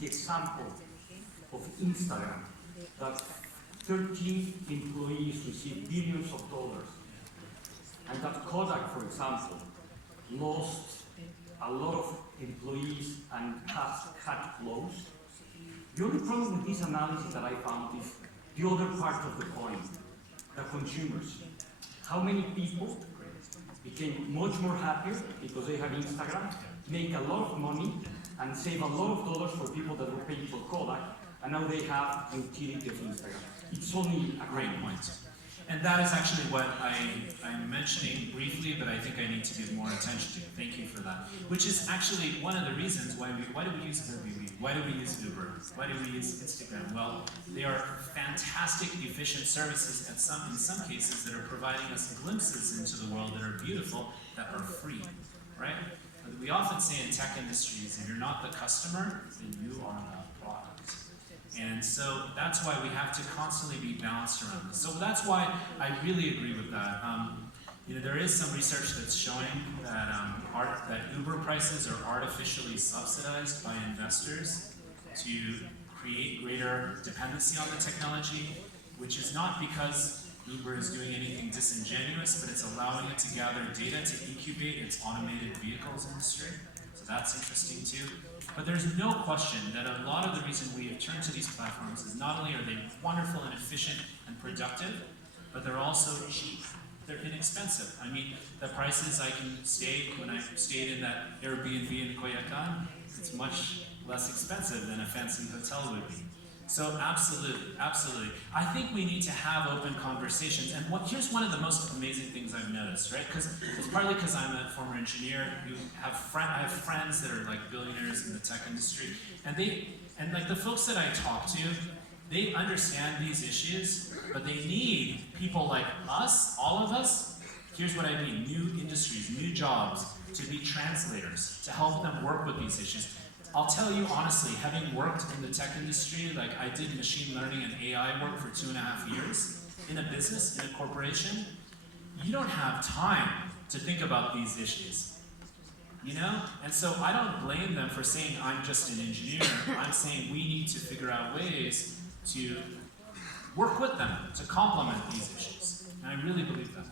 the example of Instagram, that 13 employees receive billions of dollars, and that Kodak, for example, lost a lot of employees and had closed. The only problem with this analysis that I found is the other part of the coin, the consumers. How many people became much more happier because they have Instagram, make a lot of money, and save a lot of dollars for people that were paying for Kodak, and now they have the utility of Instagram. It's only a Great point. And that is actually what I'm mentioning briefly, but I think I need to give more attention to. Thank you for that. Which is actually one of the reasons why do we use Airbnb? Why do we use Uber? Why do we use Instagram? Well, they are fantastic, efficient services in some cases that are providing us glimpses into the world that are beautiful, that are free, right? We often say in tech industries, if you're not the customer, then you are the product. And so that's why we have to constantly be balanced around this. So that's why I really agree with that. There is some research that's showing that Uber prices are artificially subsidized by investors to create greater dependency on the technology, which is not because Uber is doing anything disingenuous, but it's allowing it to gather data to incubate its automated vehicles industry. So that's interesting too. But there's no question that a lot of the reason we have turned to these platforms is not only are they wonderful and efficient and productive, but they're also cheap. They're inexpensive. I mean, the prices I can stay, when I stayed in that Airbnb in Coyoacán, it's much less expensive than a fancy hotel would be. So absolutely, absolutely. I think we need to have open conversations. And here's one of the most amazing things I've noticed, right? Because it's partly because I'm a former engineer who I have friends that are like billionaires in the tech industry, and like the folks that I talk to, they understand these issues, but they need people like us, all of us. Here's what I mean: new industries, new jobs, to be translators, to help them work with these issues. I'll tell you honestly, having worked in the tech industry, like I did machine learning and AI work for 2.5 years in a business, in a corporation, you don't have time to think about these issues, you know? And so I don't blame them for saying I'm just an engineer. I'm saying we need to figure out ways to work with them to complement these issues. And I really believe that.